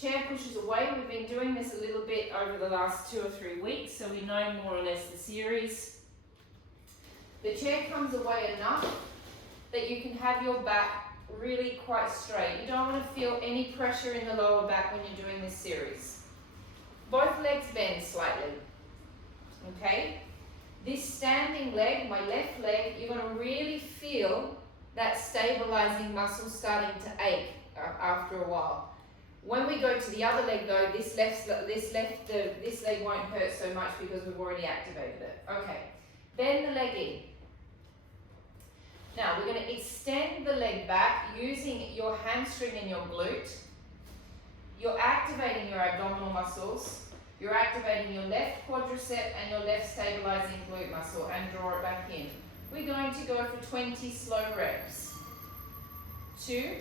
Chair pushes away. We've been doing this a little bit over the last 2 or 3 weeks, so we know more or less the series. The chair comes away enough that you can have your back really quite straight. You don't want to feel any pressure in the lower back when you're doing this series. Both legs bend slightly, okay? This standing leg, my left leg, you're going to really feel that stabilizing muscle starting to ache after a while. When we go to the other leg though, this leg won't hurt so much because we've already activated it. Okay, bend the leg in. Now we're going to extend the leg back using your hamstring and your glute. You're activating your abdominal muscles. You're activating your left quadricep and your left stabilizing glute muscle, and draw it back in. We're going to go for 20 slow reps. 2.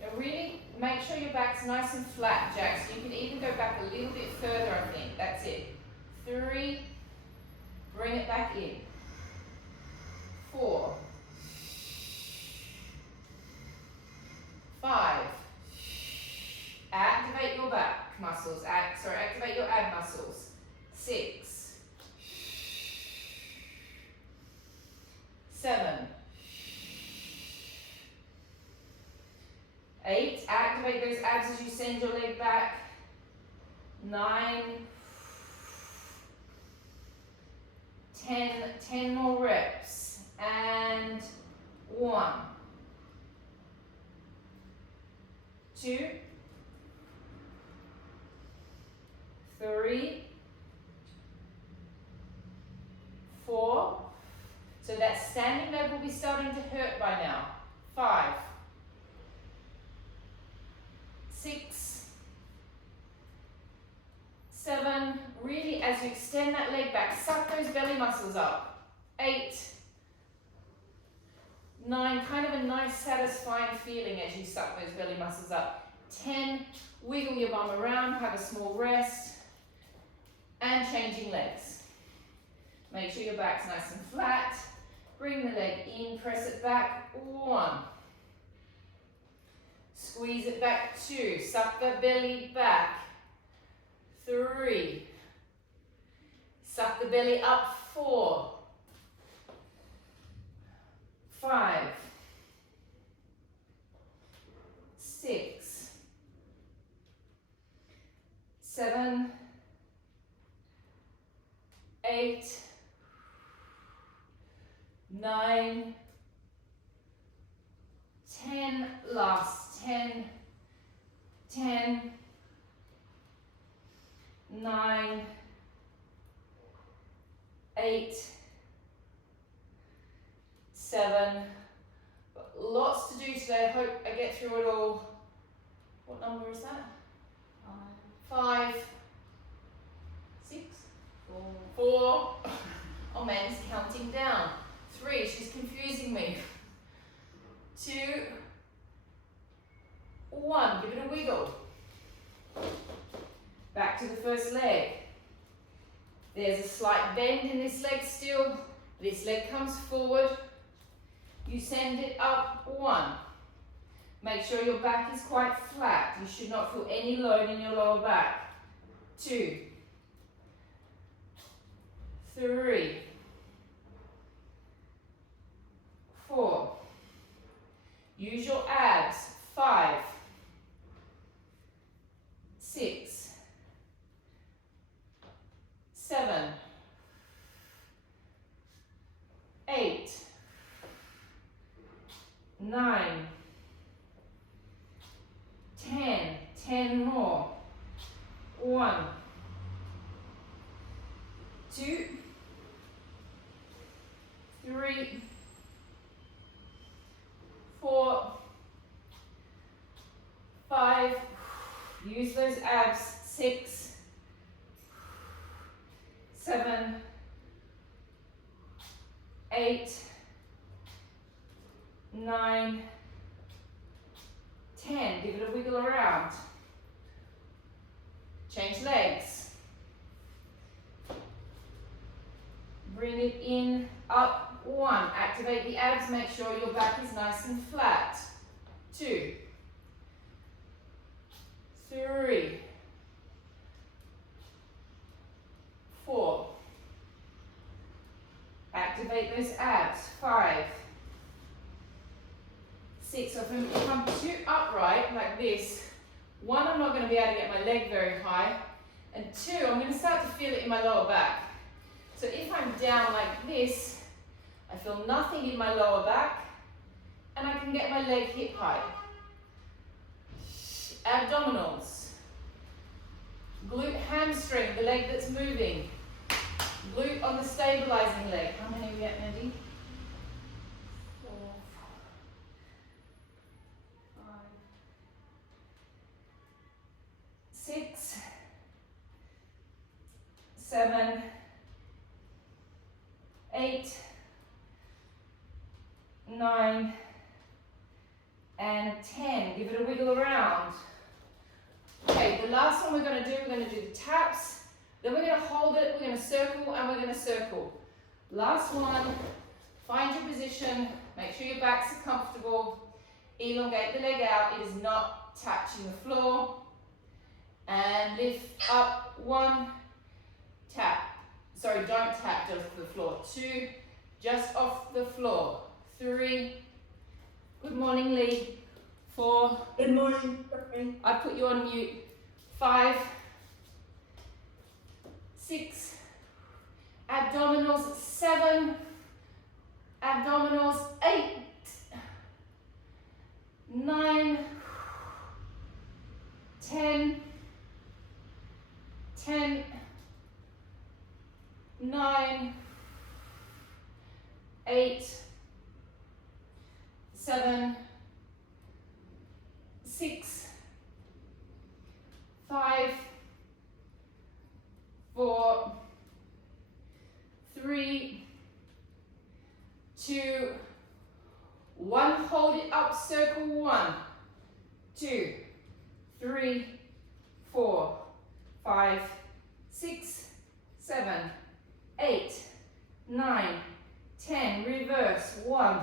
Now really make sure your back's nice and flat, Jack. So you can even go back a little bit further, I think. That's it. 3. Bring it back in. 4. 5. Activate your back muscles. Activate your ab muscles. 6. 7. 8. Activate those abs as you send your leg back. 9. 10. 10 more reps. And 1. 2. 3. 4. So that standing leg will be starting to hurt by now. 5. 6. 7. Really, as you extend that leg back, suck those belly muscles up. 8. 9. Kind of a nice satisfying feeling as you suck those belly muscles up. 10. Wiggle your bum around, have a small rest. And changing legs. Make sure your back's nice and flat. Bring the leg in, press it back. 1. Squeeze it back. 2. Suck the belly back. 3. Suck the belly up. 4. 5. 6. 7. 8, 9, 10, last 10, 10, 9, 8, 7. Lots to do today. I hope I get through it all. What number is that? 5, 6, 4. Oh man, it's counting down. 3, she's confusing me. 2, 1, give it a wiggle. Back to the first leg. There's a slight bend in this leg still. This leg comes forward. You send it up. 1. Make sure your back is quite flat. You should not feel any load in your lower back. 2, 3, 4. Use your abs. 5, 6, 7, 8, 9, 10. 10 more. 1, 2, 3, 4, 5. Use those abs. 6, 7, 8, 9, 10. Give it a wiggle around. Change legs. Bring it in, up. 1. Activate the abs. Make sure your back is nice and flat. 2, 3, activate those abs. 5, 6. So if I'm too upright like this, 1, I'm not going to be able to get my leg very high, and 2, I'm going to start to feel it in my lower back. So if I'm down like this, I feel nothing in my lower back, and I can get my leg hip height. Abdominals. Glute hamstring, the leg that's moving. Glute on the stabilizing leg. How many are we at, Mandy? 4, 5, 6, 7, 8, 9, and 10. Give it a wiggle around. Okay, the last one we're going to do the taps, then we're going to hold it, we're going to circle, and we're going to circle. Last one, find your position, make sure your backs are comfortable, elongate the leg out, it is not touching the floor, and lift up. 1, tap, sorry, don't tap just off the floor. 2, just off the floor. 3, good morning, Lee. 4, good morning. Sorry. I put you on mute. 5, 6, abdominals. 7, abdominals. 8, 9, 10, 10, 9, 8, 7, 6, 5, 4, 3, 2, 1. Hold it up, circle. 1, 2, 3, 4, 5, 6, 7, 8, 9, 10. Reverse. 1,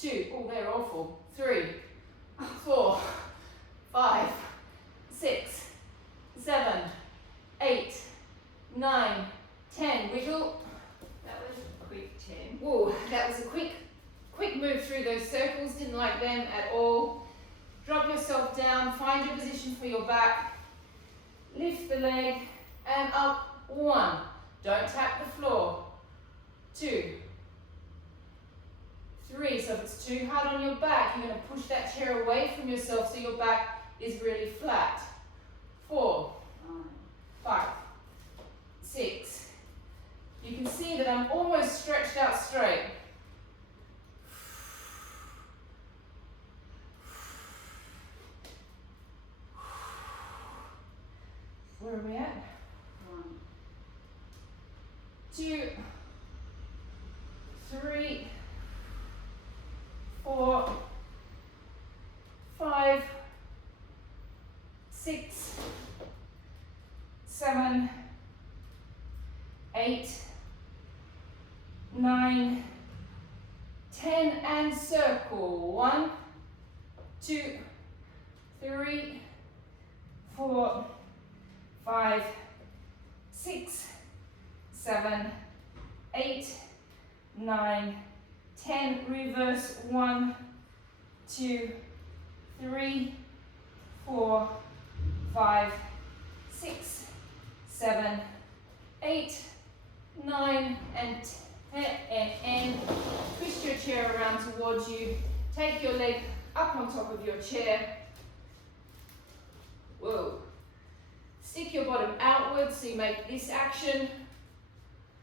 2. Oh, they're awful. 3, 4, 5, 6, 7, 8, 9, 10. Wiggle. That was a quick 10. Whoa, that was a quick move through those circles. Didn't like them at all. Drop yourself down. Find your position for your back. Lift the leg and up. 1. Don't tap the floor. 2, 3. So if it's too hard on your back, you're going to push that chair away from yourself so your back is really flat. 4, 5, 6. You can see that I'm almost stretched out straight. Where are we at? 1, 2, 3, 4, 5, 6, 7, 8, 9, 10, and circle. 1, 2, 3, 4, 5, 6, 7, 8, 9, 10. Reverse. 1, 2, 3, 4, 5, 6, 7, 8, 9, and 10. And twist your chair around towards you. Take your leg up on top of your chair. Whoa. Stick your bottom outwards so you make this action.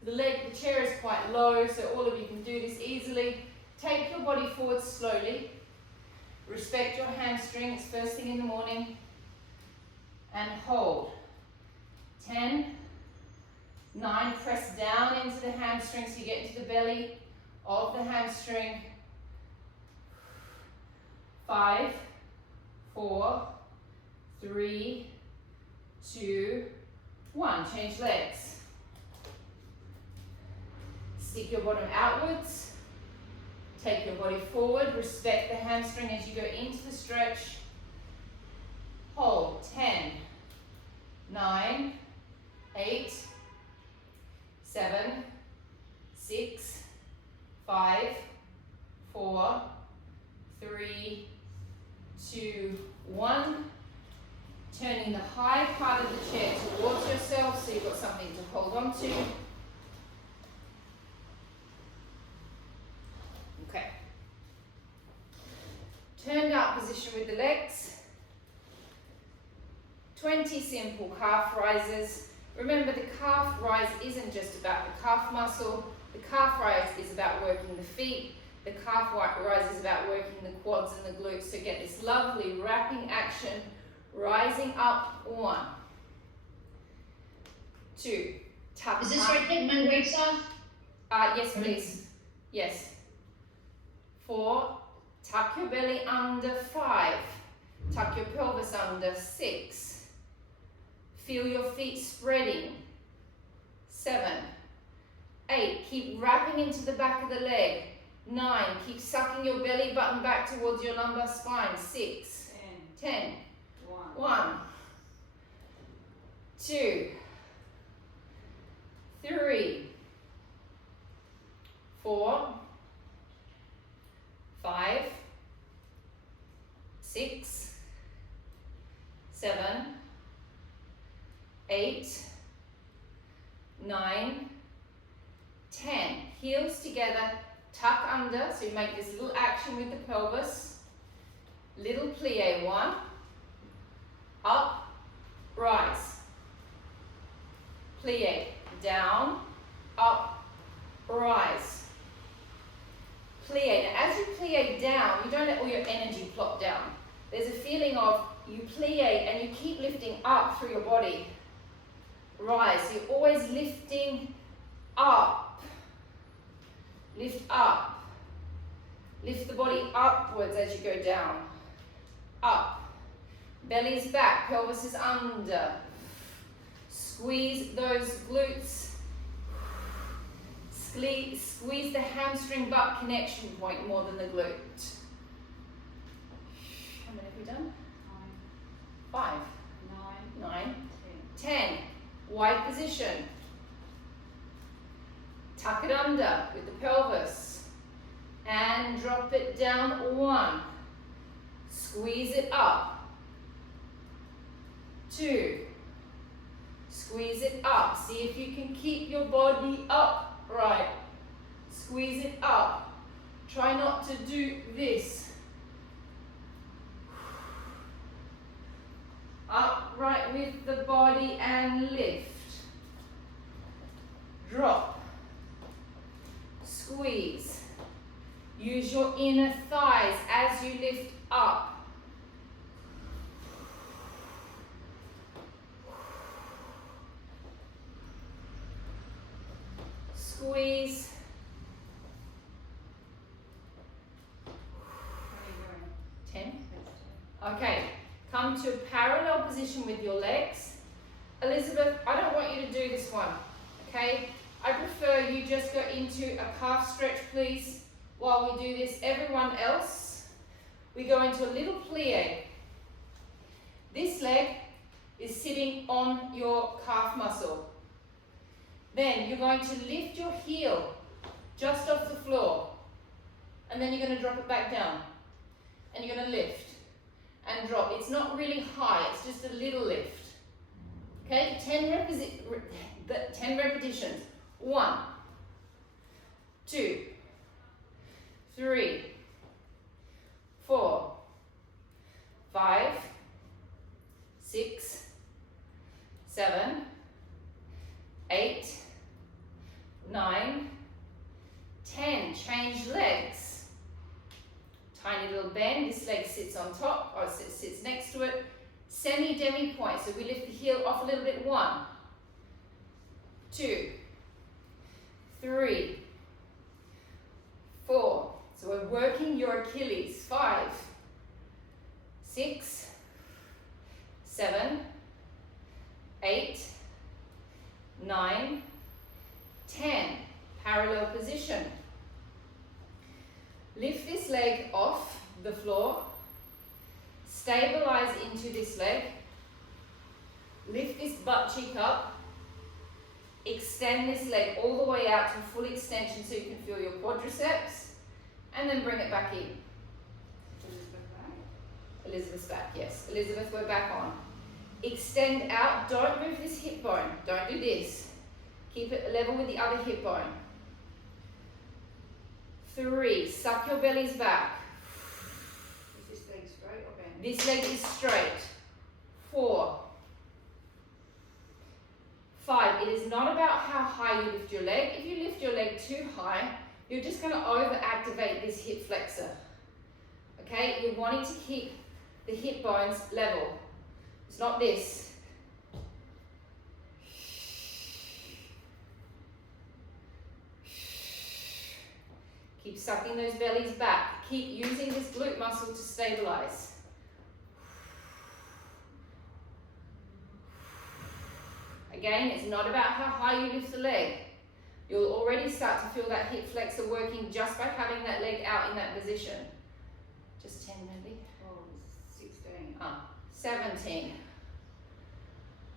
The chair is quite low, so all of you can do this easily. Take your body forward slowly. Respect your hamstrings first thing in the morning. And hold. 10, 9, press down into the hamstring so you get into the belly of the hamstring. 5, 4, 3, 2, 1. Change legs. Stick your bottom outwards. Take your body forward. Respect the hamstring as you go into the stretch. Hold. 10, 9, 8, 7, 6, do 1, turning the high part of the chair towards yourself so you've got something to hold on to. Okay. Turned out position with the legs. 20 simple calf rises. Remember, the calf rise isn't just about the calf muscle. The calf rise is about working the feet. The calf rise is about working the quads and the glutes. So get this lovely wrapping action, rising up. 1, 2, tuck. Is this where I take my weights off? Yes, please. Yes. 4, tuck your belly under. 5, tuck your pelvis under. 6, feel your feet spreading. 7, 8, keep wrapping into the back of the leg. 9, keep sucking your belly button back towards your lumbar spine. 6, 10, 1, 2, 3, 4, 5, 6, 7, 8, 9, 10. Heels together, tuck under, so you make this little action with the pelvis. Little plie. 1, up, rise. Plie, down, up, rise. Plie. Now as you plie down, you don't let all your energy plop down. There's a feeling of you plie and you keep lifting up through your body. Rise. So you're always lifting up. Lift up. Lift the body upwards as you go down. Up. Belly's back, pelvis is under. Squeeze those glutes. Squeeze the hamstring butt connection point more than the glute. How many have we done? 5, 9, 10. Wide position. Tuck it under with the pelvis. And drop it down. 1. Squeeze it up. 2. Squeeze it up. See if you can keep your body upright. Squeeze it up. Try not to do this. Upright with the body and lift. Drop. Squeeze. Use your inner thighs as you lift up. Squeeze. 10. Okay. Come to a parallel position with your legs. Elizabeth, I don't want you to do this one, okay? I prefer you just go into a calf stretch, please, while we do this. Everyone else, we go into a little plie. This leg is sitting on your calf muscle. Then you're going to lift your heel just off the floor. And then you're going to drop it back down. And you're going to lift and drop. It's not really high, it's just a little lift. Okay, 10 repetitions. 1, 2, 3, 4, 5, 6, 7, 8, 9, 10. Change legs. Tiny little bend. This leg sits on top or sits next to it. Semi-demi point. So we lift the heel off a little bit. 1, 2, 3, 4. So we're working your Achilles. 5, 6, 7, 8, 9, 10. Parallel position. Lift this leg off the floor. Stabilize into this leg. Lift this butt cheek up. Extend this leg all the way out to full extension so you can feel your quadriceps. And then bring it back in. Elizabeth's back, yes. Elizabeth, we're back on. Extend out, don't move this hip bone. Don't do this. Keep it level with the other hip bone. 3, suck your bellies back. Is this leg straight or bent? This leg is straight. 4, 5, it is not about how high you lift your leg. If you lift your leg too high, you're just going to over-activate this hip flexor. Okay, you're wanting to keep the hip bones level. It's not this. Keep sucking those bellies back. Keep using this glute muscle to stabilize. Again, it's not about how high you lift the leg. You'll already start to feel that hip flexor working just by having that leg out in that position. Just 10, maybe. 16. 17,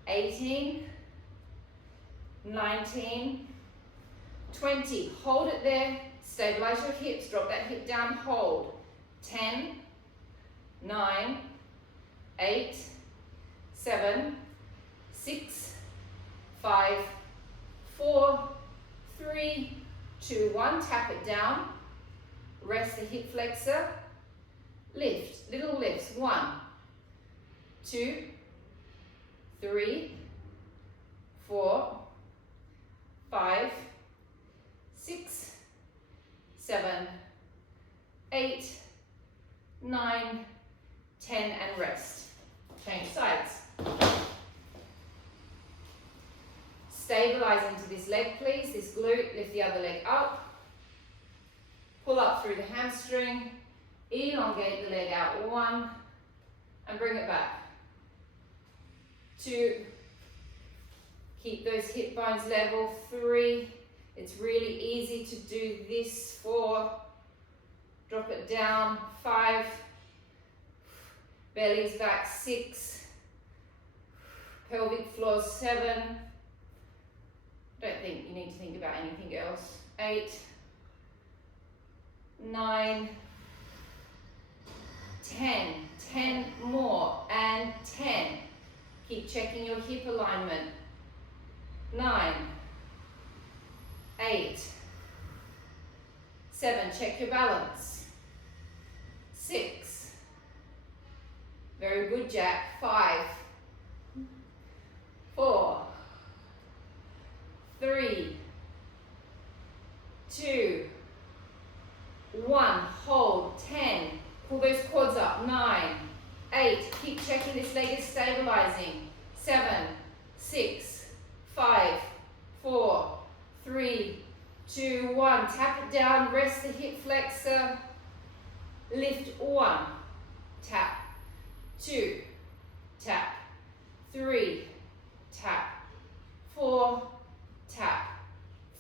18, 19, 20. Hold it there. Stabilize your hips. Drop that hip down. Hold. 10, 9, 8, 7, 6, 5, 4, 3, 2, 1. Tap it down. Rest the hip flexor. Lift. Little lifts. 1, 2, 3, 4, 5, 6, 7, 8, 9, 10, and rest. Change sides. Stabilize into this leg, please. This glute. Lift the other leg up. Pull up through the hamstring. Elongate the leg out. 1, and bring it back. 2, keep those hip bones level. 3, it's really easy to do this. 4, drop it down. 5, belly's back. 6, pelvic floor. 7, don't think you need to think about anything else. 8, 9, 10, 10 more, and 10. Keep checking your hip alignment. 9, 8, 7, check your balance. 6, very good, Jack. 5, 4, 3, 2, 1, hold. 10, pull those quads up. 9, 8, keep checking this leg is stabilizing. 7, 6, 5, 4, 3, 2, 1. Tap it down, rest the hip flexor. Lift. 1, tap. 2, tap. 3, tap. 4, tap.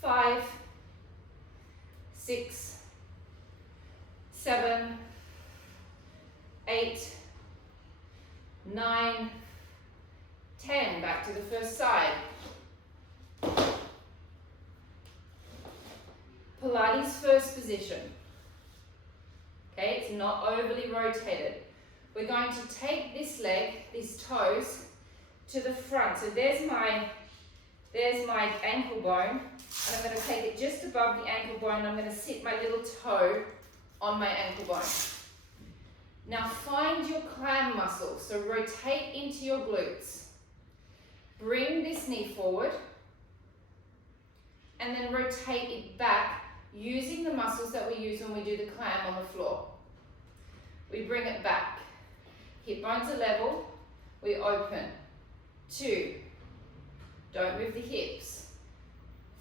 5, 6, 7, 8, 9, 10. Back to the first side. Pilates first position. Okay, it's not overly rotated. We're going to take this leg, these toes, to the front. So there's my ankle bone, and I'm going to take it just above the ankle bone. I'm going to sit my little toe on my ankle bone. Now find your clam muscle, so rotate into your glutes. Bring this knee forward, and then rotate it back using the muscles that we use when we do the clam on the floor. We bring it back. Hip bones are level. We open. 2, don't move the hips.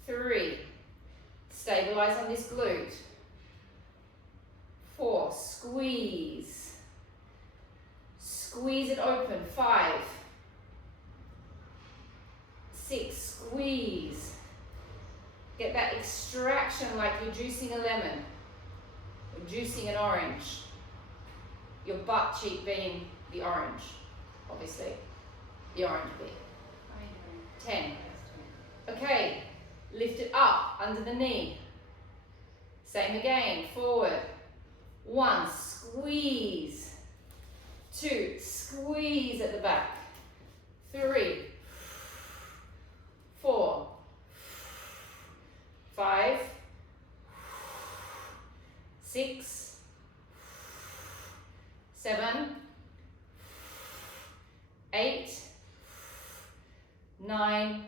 3, stabilize on this glute. 4, squeeze. Squeeze it open. 5, 6, squeeze. Get that extraction like you're juicing a lemon or juicing an orange. Your butt cheek being the orange, obviously. The orange bit. 10. Okay, lift it up under the knee. Same again, forward. 1, squeeze. 2, squeeze at the back, 3, 4, 5, 6, 7, 8, 9,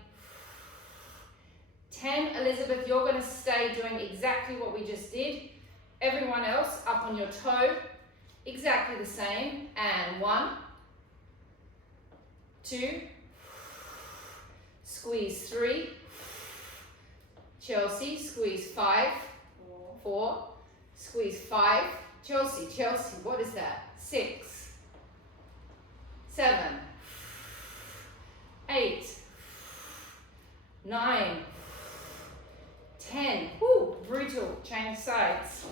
10. Elizabeth, you're going to stay doing exactly what we just did. Everyone else up on your toe, exactly the same. And 1, 2, squeeze 3, Chelsea, squeeze 5, 4, squeeze 5, Chelsea, what is that? 6, 7, 8, 9, 10. Woo, brutal, change sides.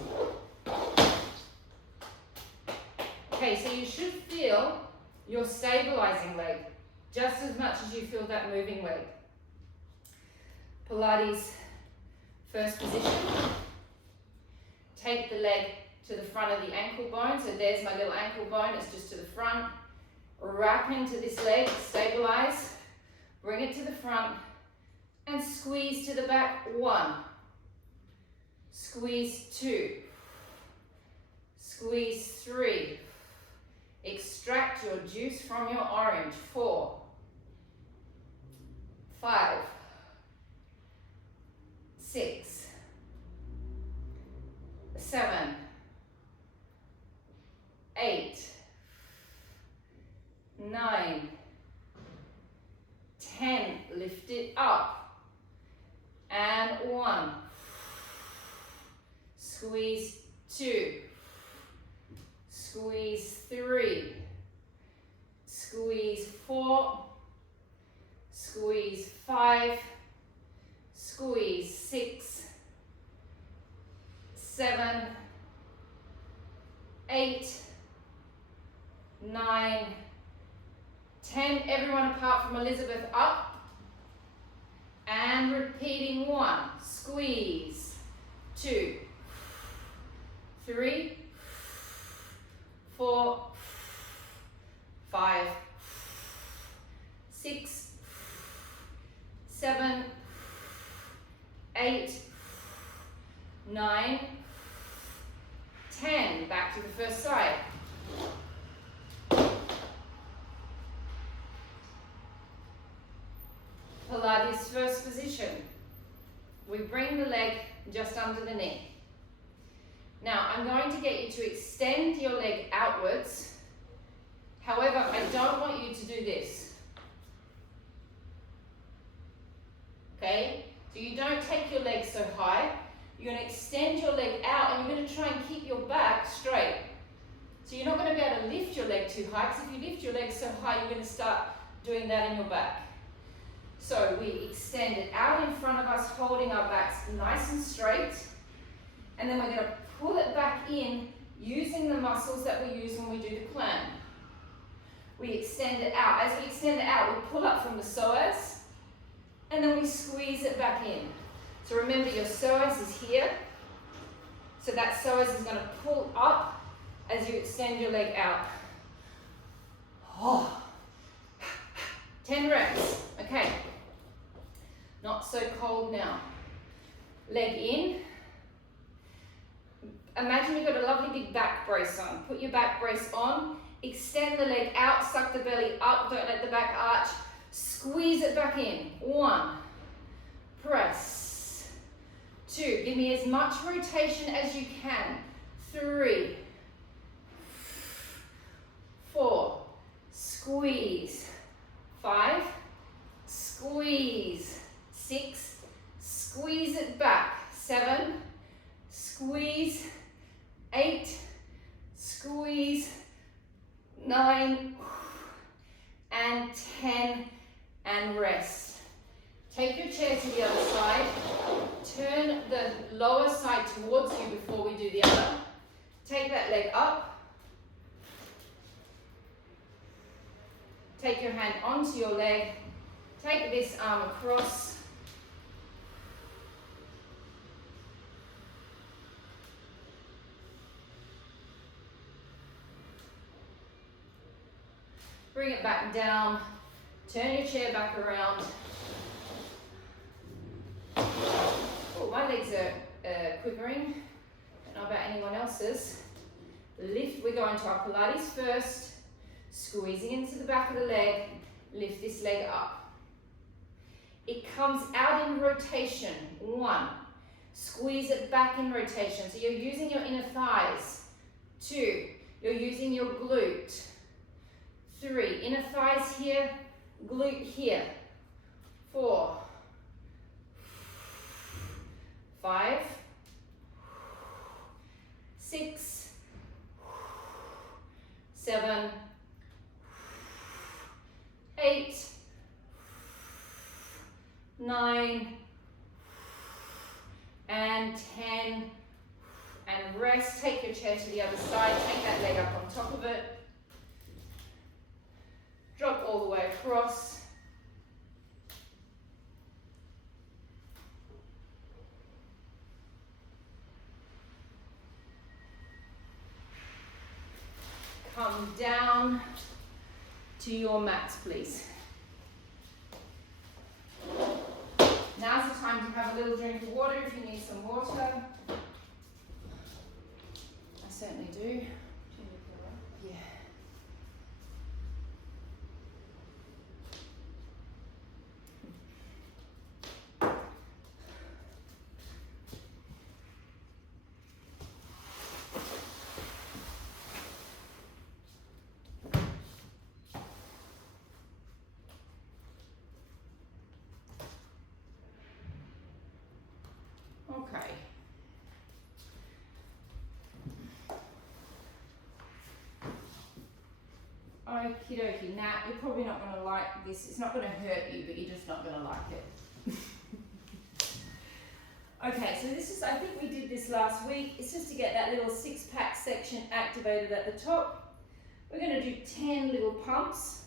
Okay, so you should feel your stabilizing leg just as much as you feel that moving leg. Pilates first position. Take the leg to the front of the ankle bone. So there's my little ankle bone, it's just to the front. Wrap into this leg, stabilize, bring it to the front, and squeeze to the back. 1, squeeze 2, squeeze 3, extract your juice from your orange. 4, 5, 6, 7, 8, 9, 10. Lift it up. And 1. Squeeze 2. Squeeze 3. Squeeze 4. Squeeze 5. Squeeze 6. 7. 8. 9. 10, everyone apart from Elizabeth up. And repeating 1, squeeze, 2, 3, 4, 5, 6, 7, 8, 9, 10. Back to the first side. Pilates first position. We bring the leg just under the knee. Now I'm going to get you to extend your leg outwards. However, I don't want you to do this. Okay? So you don't take your leg so high. You're going to extend your leg out and you're going to try and keep your back straight. So you're not going to be able to lift your leg too high, because if you lift your leg so high, you're going to start doing that in your back. So we extend it out in front of us, holding our backs nice and straight. And then we're going to pull it back in using the muscles that we use when we do the climb. We extend it out. As we extend it out, we pull up from the psoas, and then we squeeze it back in. So remember, your psoas is here. So that psoas is going to pull up as you extend your leg out. Oh. 10 reps. Okay. Not so cold now. Leg in. Imagine you've got a lovely big back brace on. Put your back brace on. Extend the leg out. Suck the belly up. Don't let the back arch. Squeeze it back in. 1. Press. 2. Give me as much rotation as you can. 3. 4. Squeeze. 5. Squeeze. 6. Squeeze it back. 7. Squeeze. 8. Squeeze. 9. And 10. And rest. Take your chair to the other side. Turn the lower side towards you before we do the other. Take that leg up. Take your hand onto your leg. Take this arm across. Bring it back down. Turn your chair back around. Oh, my legs are quivering. Don't know about anyone else's. Lift, we're going to our Pilates first. Squeezing into the back of the leg. Lift this leg up. It comes out in rotation. 1. Squeeze it back in rotation. So you're using your inner thighs. 2. You're using your glute. 3. Inner thighs here. Glute here. 4. 5. 6. 7. 8. 9. And 10. And rest. Take your chair to the other side. Take that leg up on top of it. Drop all the way across. Come down to your mats, please. Now's the time to have a little drink of water if you need some water. I certainly do. Yeah. Okay. Okie dokie. Now, you're probably not going to like this. It's not going to hurt you, but you're just not going to like it. Okay, so this is, I think we did this last week. It's just to get that little six-pack section activated at the top. We're going to do 10 little pumps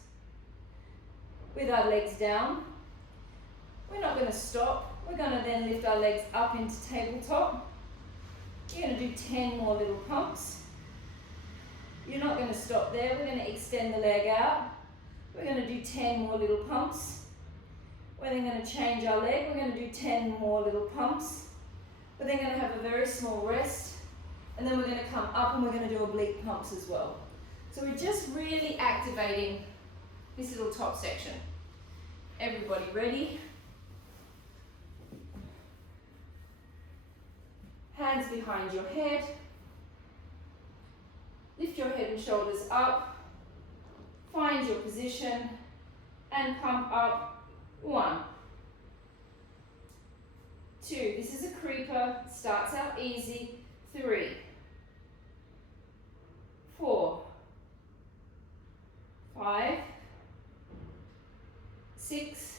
with our legs down. We're not going to stop. We're going to then lift our legs up into tabletop. You're going to do 10 more little pumps. You're not going to stop there. We're going to extend the leg out. We're going to do 10 more little pumps. We're then going to change our leg. We're going to do 10 more little pumps. We're then going to have a very small rest. And then we're going to come up and we're going to do oblique pumps as well. So we're just really activating this little top section. Everybody ready? Hands behind your head. Lift your head and shoulders up. Find your position and pump up. 1. 2. This is a creeper. Starts out easy. 3. 4. 5. 6.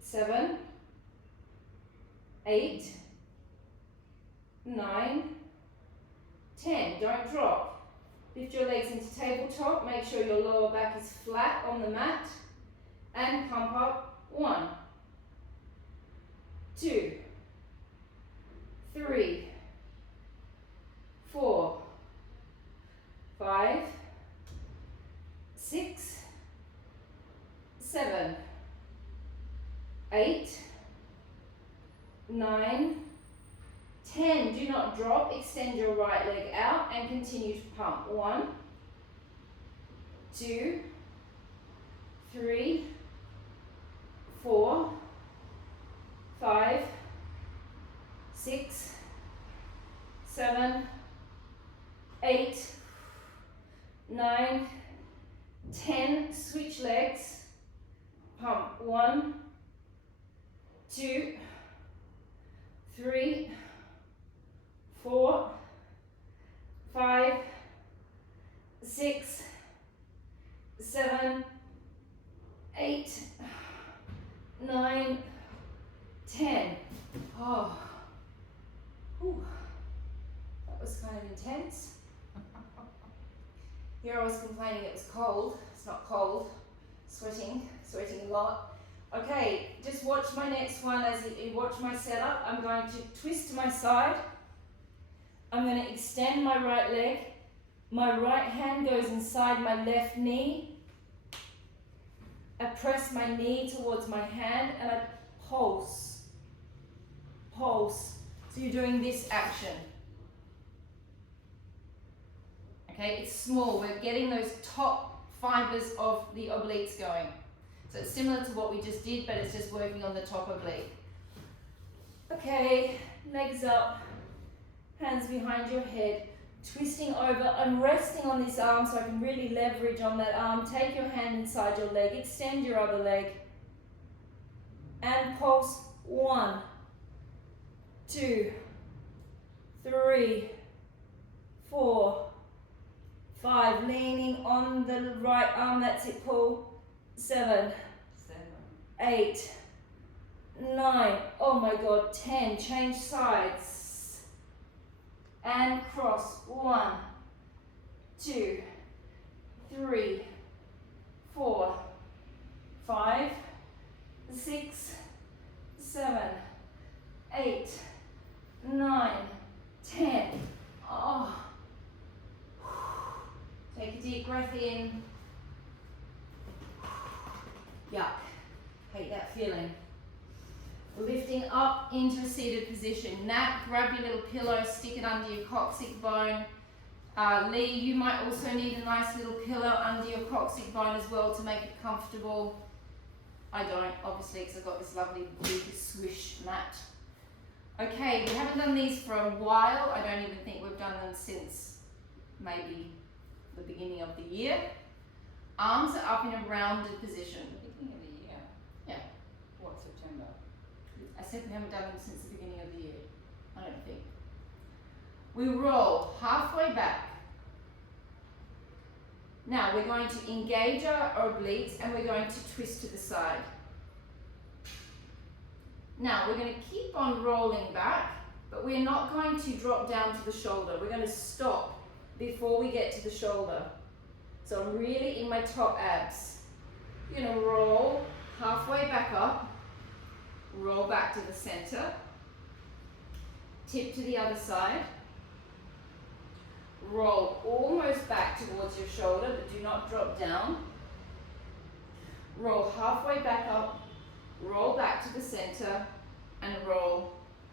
7. 8. 9. 10. Don't drop. Lift your legs into tabletop. Make sure your lower back is flat on the mat. And pump up. 1. 2. 3. 4. 5. 6. 7. 8. 9. 10. Do not drop. Extend your right leg out and continue to pump. 1, 2, 3, 4, 5, 6, 7, 8, 9, 10. Switch legs. Pump. 1, 2, 3, 4, 5, 6, 7, 8, 9, 10. Oh, whew. That was kind of intense. Here I was complaining it was cold. It's not cold. Sweating a lot. Okay, just watch my next one as you watch my setup. I'm going to twist to my side. I'm going to extend my right leg My right hand goes inside my left knee. I press my knee towards my hand and I pulse. Pulse. So you're doing this action. Okay, it's small. We're getting those top fibers of the obliques going. So it's similar to what we just did, but it's just working on the top oblique. Okay, legs up, hands behind your head, twisting over. I'm resting on this arm so I can really leverage on that arm. Take your hand inside your leg, extend your other leg, and pulse. 1, 2, 3, 4, 5. Leaning on the right arm, that's it, pull. 7, 8, 9, oh my god, 10. Change sides and cross. 1, 2, 3, 4, 5, 6, 7, 8, 9, 10. Oh. Take a deep breath in. Yuck. Hate that feeling. Lifting up into a seated position. Nat, grab your little pillow, stick it under your coccyx bone. Lee, you might also need a nice little pillow under your coccyx bone as well to make it comfortable. I don't, obviously, because I've got this lovely big swish mat. Okay, we haven't done these for a while. I don't even think we've done them since maybe the beginning of the year. Arms are up in a rounded position. Beginning of the year. Yeah. What, September? I said we haven't done them since the beginning of the year. I don't think. We roll halfway back. Now we're going to engage our obliques and we're going to twist to the side. Now we're going to keep on rolling back, but we're not going to drop down to the shoulder. We're going to stop before we get to the shoulder. So I'm really in my top abs. You're going to roll halfway back up, roll back to the center, tip to the other side, roll almost back towards your shoulder, but do not drop down. Roll halfway back up, roll back to the center, and roll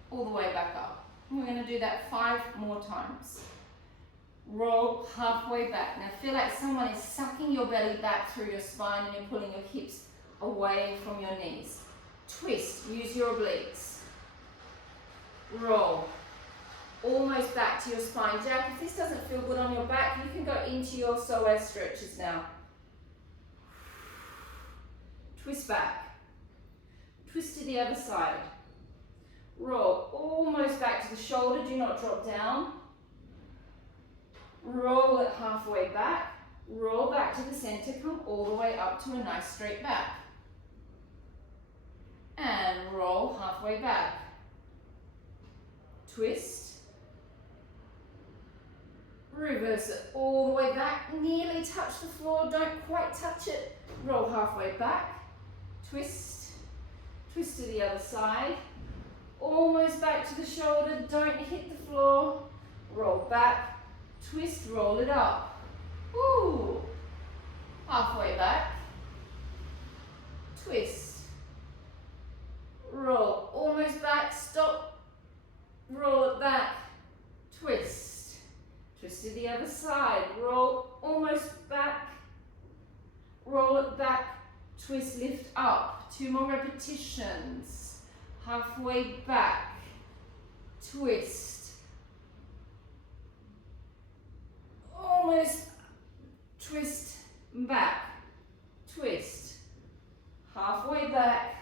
all the way back up. And we're going to do that 5 more times. Roll halfway back. Now feel like someone is sucking your belly back through your spine and you're pulling your hips away from your knees. Twist, use your obliques. Roll. Almost back to your spine. Jack, if this doesn't feel good on your back, you can go into your psoas stretches now. Twist back. Twist to the other side. Roll almost back to the shoulder, do not drop down. Roll it halfway back. Roll back to the center, come all the way up to a nice straight back. And roll halfway back. Twist. Reverse it all the way back, nearly touch the floor, don't quite touch it. Roll halfway back, twist, twist to the other side, almost back to the shoulder, don't hit the floor. Roll back, twist, roll it up. Woo! Halfway back, twist, roll, almost back, stop, roll it back, twist. Twist to the other side, roll almost back, roll it back, twist, lift up. 2 more repetitions. Halfway back, twist, almost, twist, back, twist, halfway back,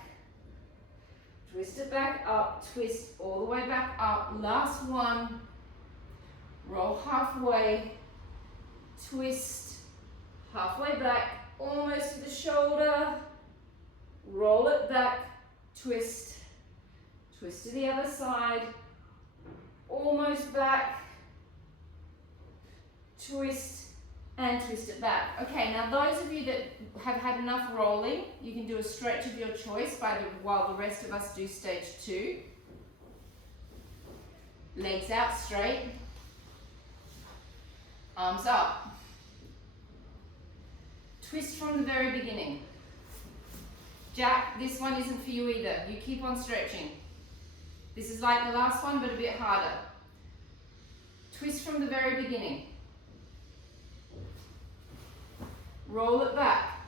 twist it back up, twist all the way back up. Last one. Roll halfway, twist, halfway back, almost to the shoulder, roll it back, twist, twist to the other side, almost back, twist, and twist it back. Okay, now those of you that have had enough rolling, you can do a stretch of your choice while the rest of us do stage 2. Legs out straight. Arms up. Twist from the very beginning. Jack, this one isn't for you either. You keep on stretching. This is like the last one, but a bit harder. Twist from the very beginning. Roll it back,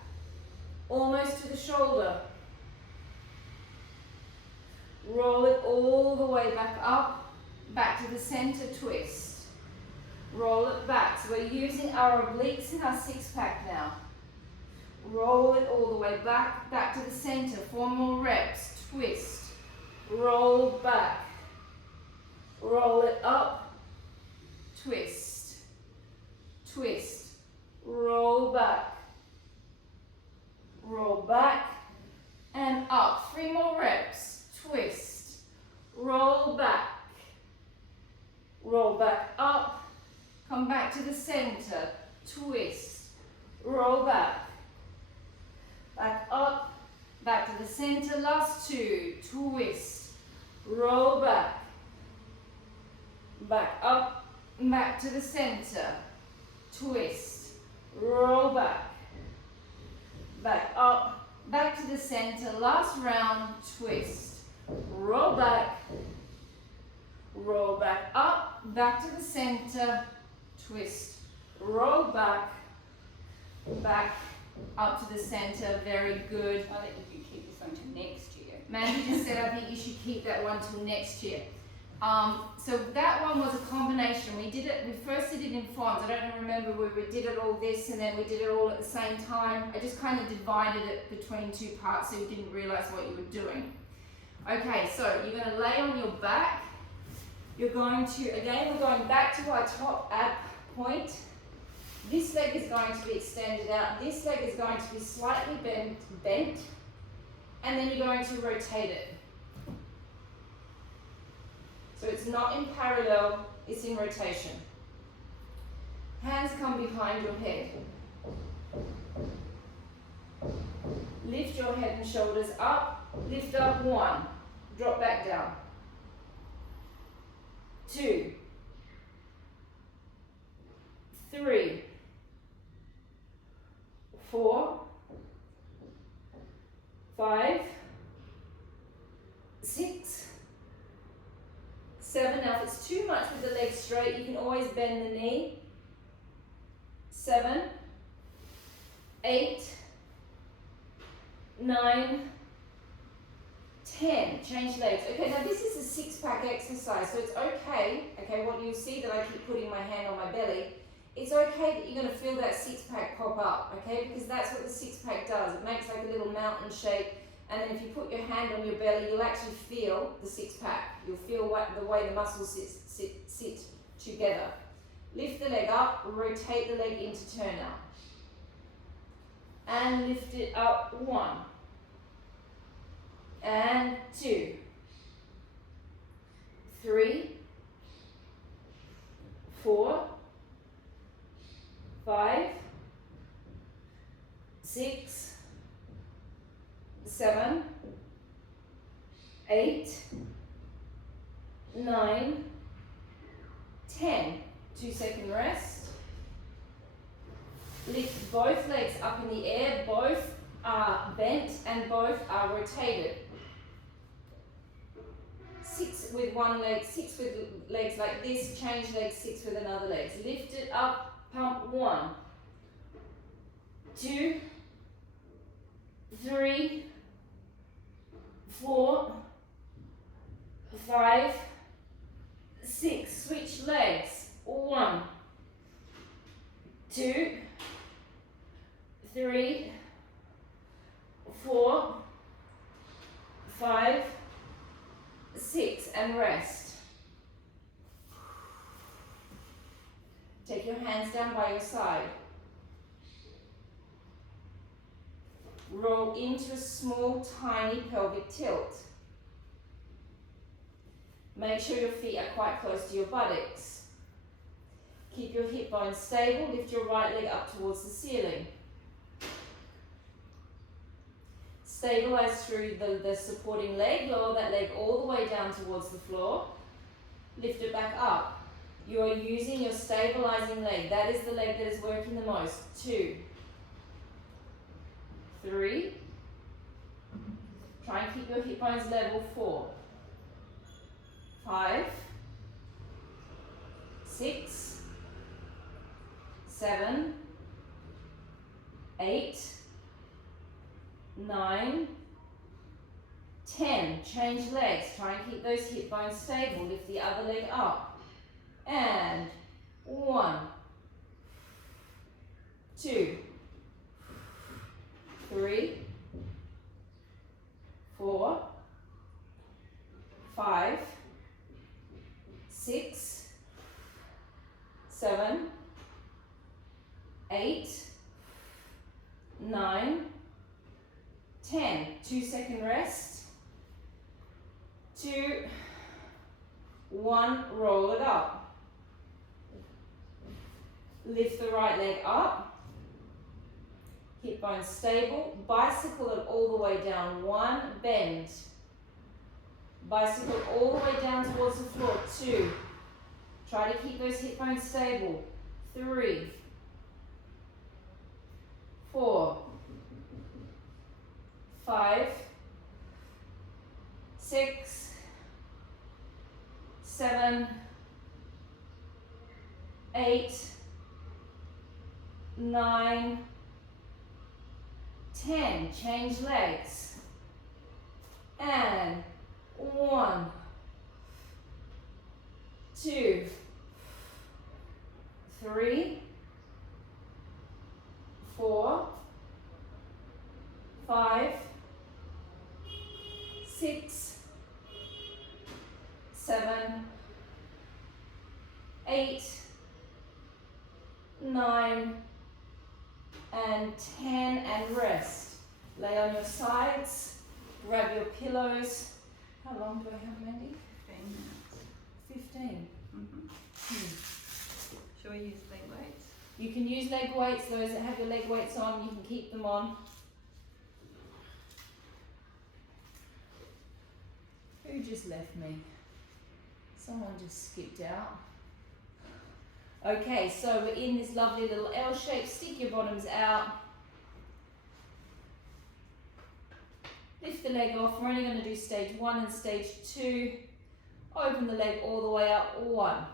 almost to the shoulder. Roll it all the way back up, back to the center, twist. Roll it back. So we're using our obliques and our six-pack now. Roll it all the way back, back to the center. 4 more reps, twist. Roll back. Roll it up, twist. Twist. Roll back. Roll back and up. 3 more reps. Twist. Roll back. Roll back up. Come back to the center. Twist. Roll back. Back up. Back to the center. Last 2. Twist. Roll back. Back up. Back to the center. Twist. Roll back. Back up. Back to the center. Last round. Twist. Roll back. Roll back up. Back to the center. Twist. Roll back. Back up to the center. Very good. I think you can keep this one till next year. Mandy just said I think you should keep that one till next year. So that one was a combination. We first did it in forms. I don't remember where we did it all this and then we did it all at the same time. I just kind of divided it between 2 parts so you didn't realize what you were doing. Okay, so you're going to lay on your back. You're going to, again, we're going back to our top ab point. This leg is going to be extended out. This leg is going to be slightly bent. And then you're going to rotate it. So it's not in parallel, it's in rotation. Hands come behind your head. Lift your head and shoulders up. Lift up. 1. Drop back down. 2. 3. 4. 5. 6. 7. Now if it's too much with the legs straight, you can always bend the knee. 7. 8. 9. 10. Change legs. Okay, now this is a 6-pack exercise, so it's okay, what you'll see that I keep putting my hand on my belly, it's okay that you're going to feel that 6-pack pop up, okay, because that's what the 6-pack does. It makes like a little mountain shape, and then if you put your hand on your belly, you'll actually feel the 6-pack. You'll feel the way the muscles sit together. Lift the leg up, rotate the leg into turnout. And lift it up. 1. And 2. 3. 4. 5. 6. 7. 8. 9. 10. 2-second rest. Lift both legs up in the air. Both are bent and both are rotated. 6 with one leg, 6 with legs like this, change legs, 6 with another leg. Lift it up, pump. 1, 2, 3, 4, 5, 6. Switch legs. 1, 2, 3, 4, 5, 6, and rest. Take your hands down by your side. Roll into a small, tiny pelvic tilt. Make sure your feet are quite close to your buttocks. Keep your hip bones stable. Lift your right leg up towards the ceiling. Stabilize through the supporting leg. Lower that leg all the way down towards the floor. Lift it back up. You are using your stabilizing leg. That is the leg that is working the most. 2, 3. Try and keep your hip bones level. 4, 5, 6, 7, 8, 9, 10. Change legs. Try and keep those hip bones stable. Lift the other leg up. And 1, 2, 3, 4, 5, 6, 7, 8, 9, 10. 2-second rest. 2, 1, roll it up. Lift the right leg up. Hip bones stable. Bicycle it all the way down. 1, bend. Bicycle all the way down towards the floor. 2. Try to keep those hip bones stable. 3, 4, 5, 6, 7, 8, 9, 10. Change legs. And 1, 2, 3, 4, 5, 6, 7, 8, 9, and 10, and rest. Lay on your sides, grab your pillows. How long do I have, Mandy? 15 minutes. 15. Shall we use leg weights? You can use leg weights. Those that have your leg weights on, you can keep them on. Who just left me? Someone just skipped out. Okay, so we're in this lovely little L shape. Stick your bottoms out. Lift the leg off. We're only going to do stage 1 and stage 2. Open the leg all the way up. 1.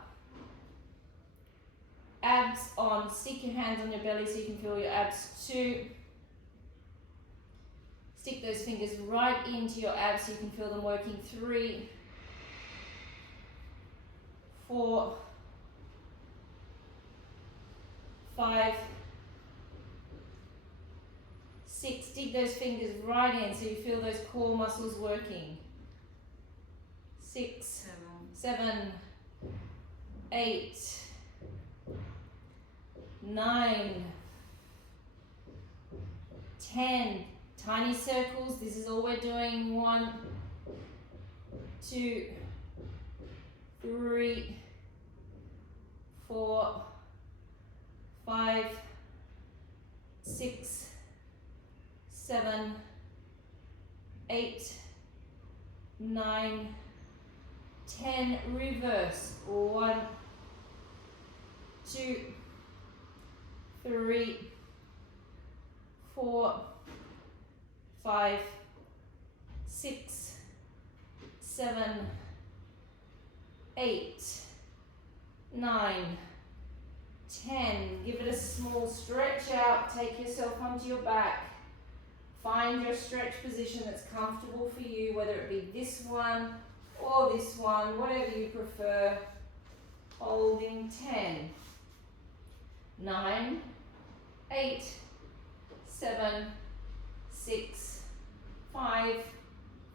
Abs on. Stick your hands on your belly so you can feel your abs. 2. Stick those fingers right into your abs so you can feel them working. 3, 4, 5, 6. Dig those fingers right in so you feel those core muscles working. 6, 7, 8, 9, 10. Tiny circles. This is all we're doing. 1, 2, 3, 4, 5, 6, 7, 8, 9, 10. Reverse. 1, 2, 3, 4, 5, 6, 7, 8, 9, 10. Give it a small stretch out. Take yourself onto your back. Find your stretch position that's comfortable for you, whether it be this one or this one, whatever you prefer. Holding. 10, 9, 8, 7, 6, 5,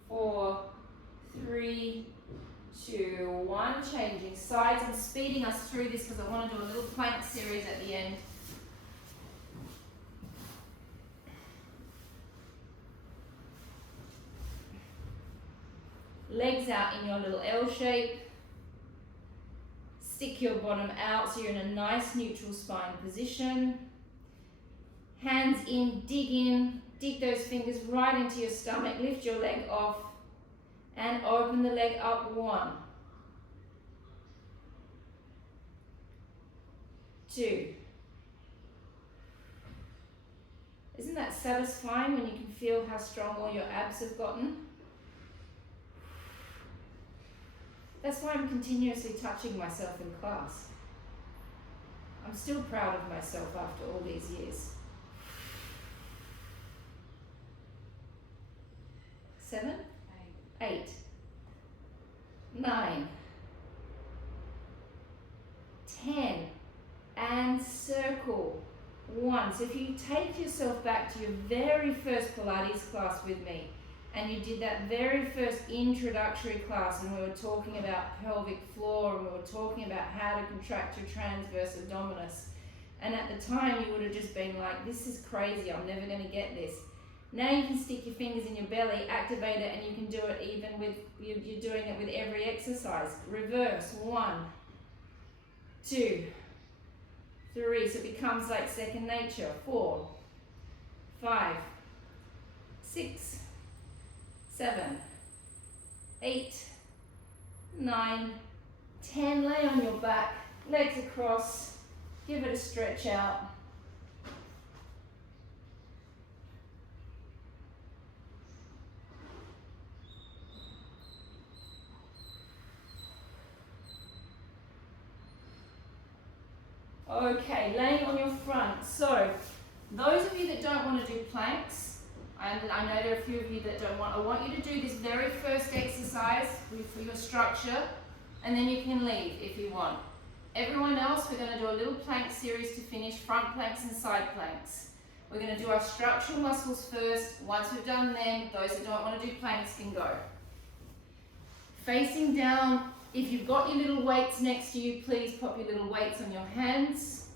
4, 3, 2, 1. Changing sides and speeding us through this because I want to do a little plank series at the end. Legs out in your little L shape. Stick your bottom out so you're in a nice neutral spine position. Hands in, dig those fingers right into your stomach. Lift your leg off and open the leg up. 1, 2. Isn't that satisfying when you can feel how strong all your abs have gotten? That's why I'm continuously touching myself in class. I'm still proud of myself after all these years. 7, 8, 9, 10, and circle. 1. So if you take yourself back to your very first Pilates class with me, and you did that very first introductory class, and we were talking about pelvic floor, and we were talking about how to contract your transverse abdominis, and at the time you would have just been like, this is crazy, I'm never going to get this. Now you can stick your fingers in your belly, activate it, and you can do it even with, you're doing it with every exercise. Reverse. 1, 2, 3, so it becomes like second nature. 4, 5, 6, 7, 8, 9, 10. Lay on your back, legs across, give it a stretch out. Okay, laying on your front. So, those of you that don't want to do planks, and I know there are a few of you that don't want, I want you to do this very first exercise for your structure, and then you can leave if you want. Everyone else, we're going to do a little plank series to finish, front planks and side planks. We're going to do our structural muscles first. Once we've done them, those that don't want to do planks can go. Facing down. If you've got your little weights next to you, please pop your little weights on your hands.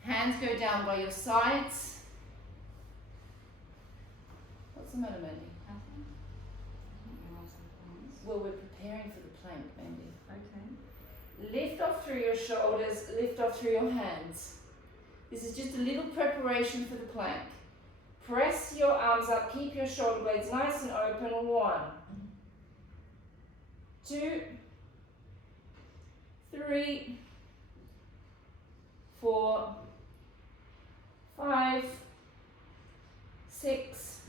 Hands go down by your sides. What's the matter, Mandy? Nothing. Well, we're preparing for the plank, Mandy. Okay. Lift off through your shoulders, lift off through your hands. This is just a little preparation for the plank. Press your arms up, keep your shoulder blades nice and open. 1, 2, 3, 4, 5, 6,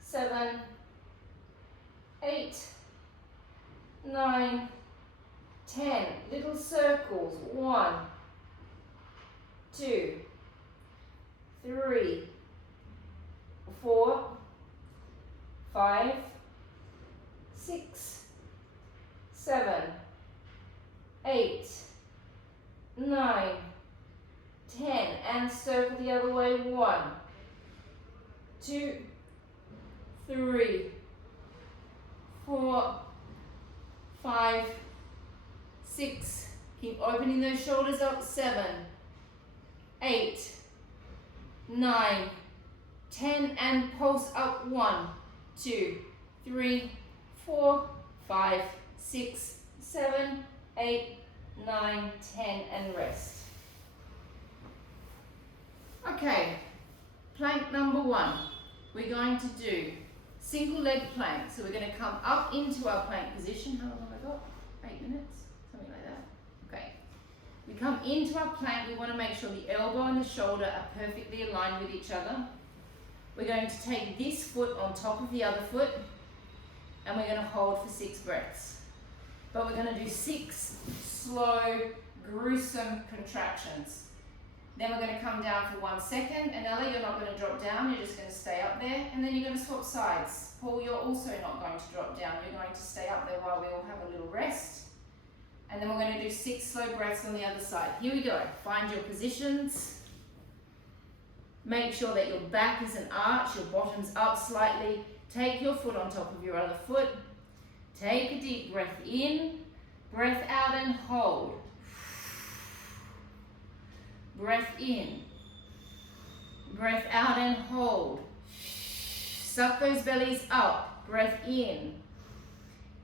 7, 8, 9, 10. Little circles. 1, 2, 3, 4, 5, 6, 7, 8, 9, 10, and circle the other way. 1, 2, 3, 4, 5, 6. Keep opening those shoulders up. 7, 8, 9, 10, and pulse up. 1, 2, 3, 4, 5, 6, 7, 8, 9, 10, and rest. Okay, plank number 1. We're going to do single leg plank. So we're going to come up into our plank position. How long have I got? 8 minutes? Something like that. Okay. We come into our plank. We want to make sure the elbow and the shoulder are perfectly aligned with each other. We're going to take this foot on top of the other foot, and we're going to hold for 6 breaths. But we're going to do 6 slow, gruesome contractions. Then we're going to come down for 1 second. And Ella, you're not going to drop down, you're just going to stay up there. And then you're going to swap sides. Paul, you're also not going to drop down, you're going to stay up there while we all have a little rest. And then we're going to do 6 slow breaths on the other side. Here we go. Find your positions. Make sure that your back is an arch, your bottom's up slightly. Take your foot on top of your other foot. Take a deep breath in, breath out and hold. Breath in, breath out and hold. Suck those bellies up, breath in.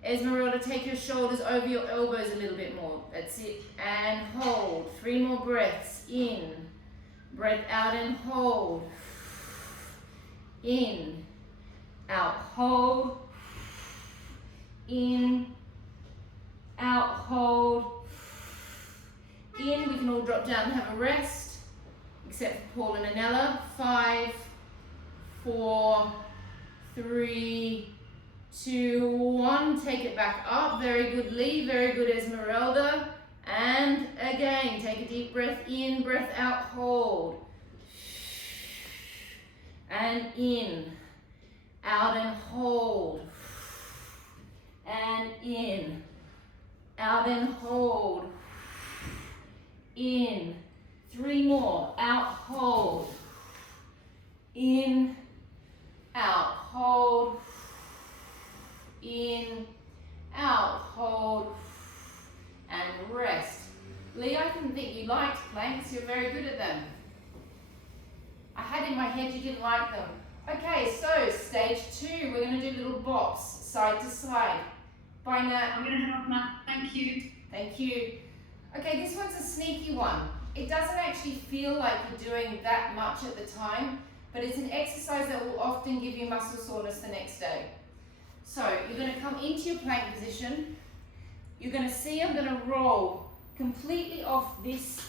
Esmeralda, take your shoulders over your elbows a little bit more. That's it. And hold. 3 more breaths. In, breath out and hold. In, out, hold. In, out, hold. in. We can all drop down and have a rest, except for Paul and Anella. 5, 4, 3, 2, 1. Take it back up. Very good, Lee. Very good, Esmeralda. And again, take a deep breath in, breath out, hold. And in, out and hold. And in, out and hold. In, 3 more, out, hold. In, out, hold. In, out, hold. And rest. Lee, I didn't think you liked planks. You're very good at them. I had in my head you didn't like them. Okay, so stage 2, we're going to do little bops, side to side. Bye, Nat. I'm going to help now. Thank you. Thank you. Okay, this one's a sneaky one. It doesn't actually feel like you're doing that much at the time, but it's an exercise that will often give you muscle soreness the next day. So you're going to come into your plank position. You're going to see I'm going to roll completely off this,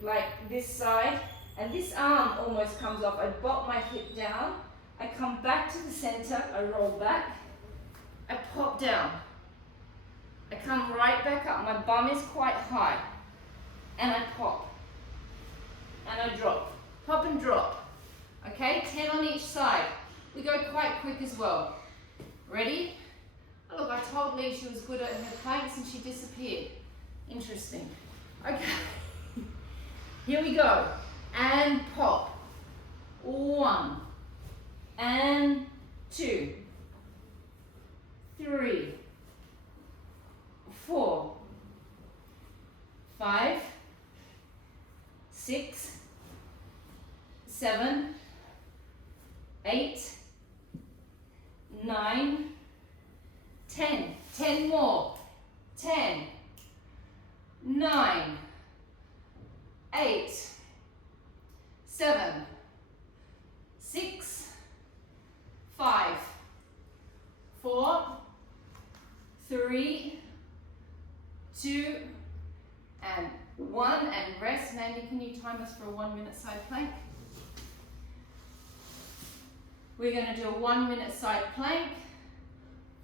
like this side, and this arm almost comes off. I bop my hip down, I come back to the center, I roll back, I pop down, I come right back up, my bum is quite high, and I pop, and I drop, pop and drop. Okay, 10 on each side. We go quite quick as well. Ready? Oh, look, I told Lee she was good at her planks and she disappeared. Interesting. Okay. Here we go. And pop. 1. And 2. 3. 4. 5. 6. 7. 8. 9. 10. 10 more. 10. 9. 8. 7. 6. 5. 4. 3. 2. And 1. And rest. Mandy, can you time us for a 1-minute side plank? We're going to do a 1-minute side plank.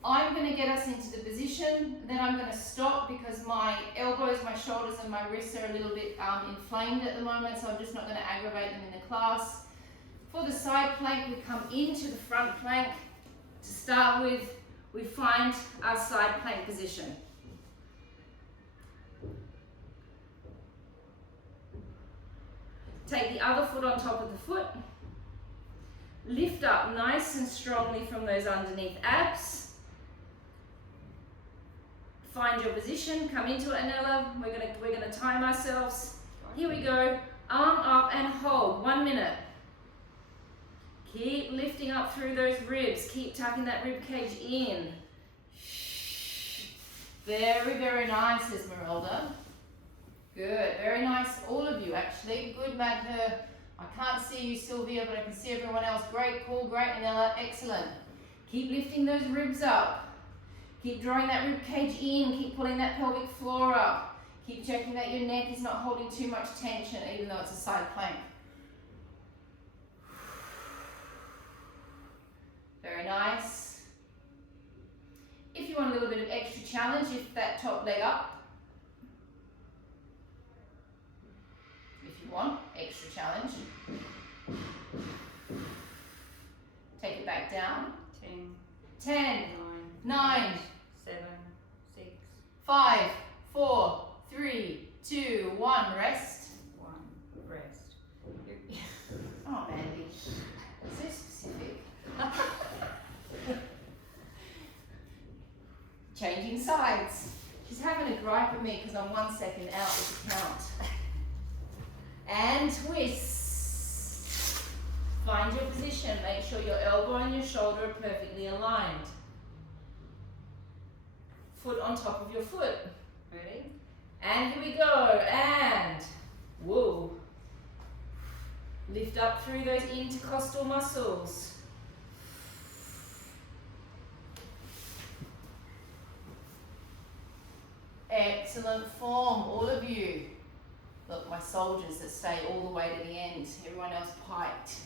I'm going to get us into the position, then I'm going to stop because my elbows, my shoulders and my wrists are a little bit inflamed at the moment, so I'm just not going to aggravate them in the class. For the side plank, we come into the front plank. To start with, we find our side plank position. Take the other foot on top of the foot. Lift up nice and strongly from those underneath abs. Find your position, come into it, Anella. We're gonna time ourselves. Here we go. Arm up and hold. 1 minute. Keep lifting up through those ribs. Keep tucking that rib cage in. Very, very nice, Esmeralda. Good, very nice, all of you actually. Good, Magda. I can't see you, Sylvia, but I can see everyone else. Great, Paul, great, Anella, excellent. Keep lifting those ribs up. Keep drawing that rib cage in. Keep pulling that pelvic floor up. Keep checking that your neck is not holding too much tension, even though it's a side plank. Very nice. If you want a little bit of extra challenge, lift that top leg up. If you want extra challenge. Take it back down. 10, 9, 7, 6, 5, 4, 3, 2, 1. Rest. 1. Rest. Oh, Mandy. So specific. Changing sides. She's having a gripe at me because I'm 1 second out with the count. And twist. Find your position. Make sure your elbow and your shoulder are perfectly aligned. Foot on top of your foot. Ready? And here we go. And whoa. Lift up through those intercostal muscles. Excellent form, all of you. Look, my soldiers that stay all the way to the end. Everyone else piked.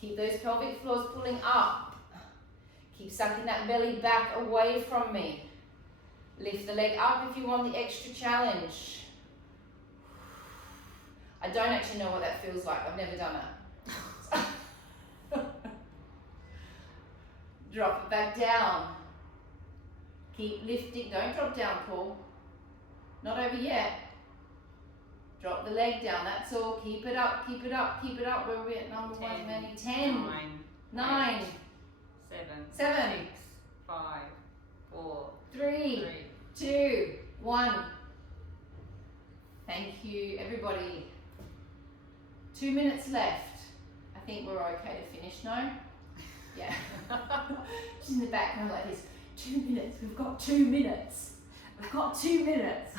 Keep those pelvic floors pulling up. Keep sucking that belly back away from me. Lift the leg up if you want the extra challenge. I don't actually know what that feels like. I've never done it. Drop it back down. Keep lifting. Don't drop down, Paul. Not over yet. Drop the leg down. That's all. Keep it up. Keep it up. Keep it up. Where are we at? Number 1, Manny. 10. 9. 7. 6. 5. 4. 3. 2. 1. Thank you, everybody. 2 minutes left. I think we're okay to finish, no? Yeah. She's in the background like this. 2 minutes. We've got 2 minutes. We've got 2 minutes.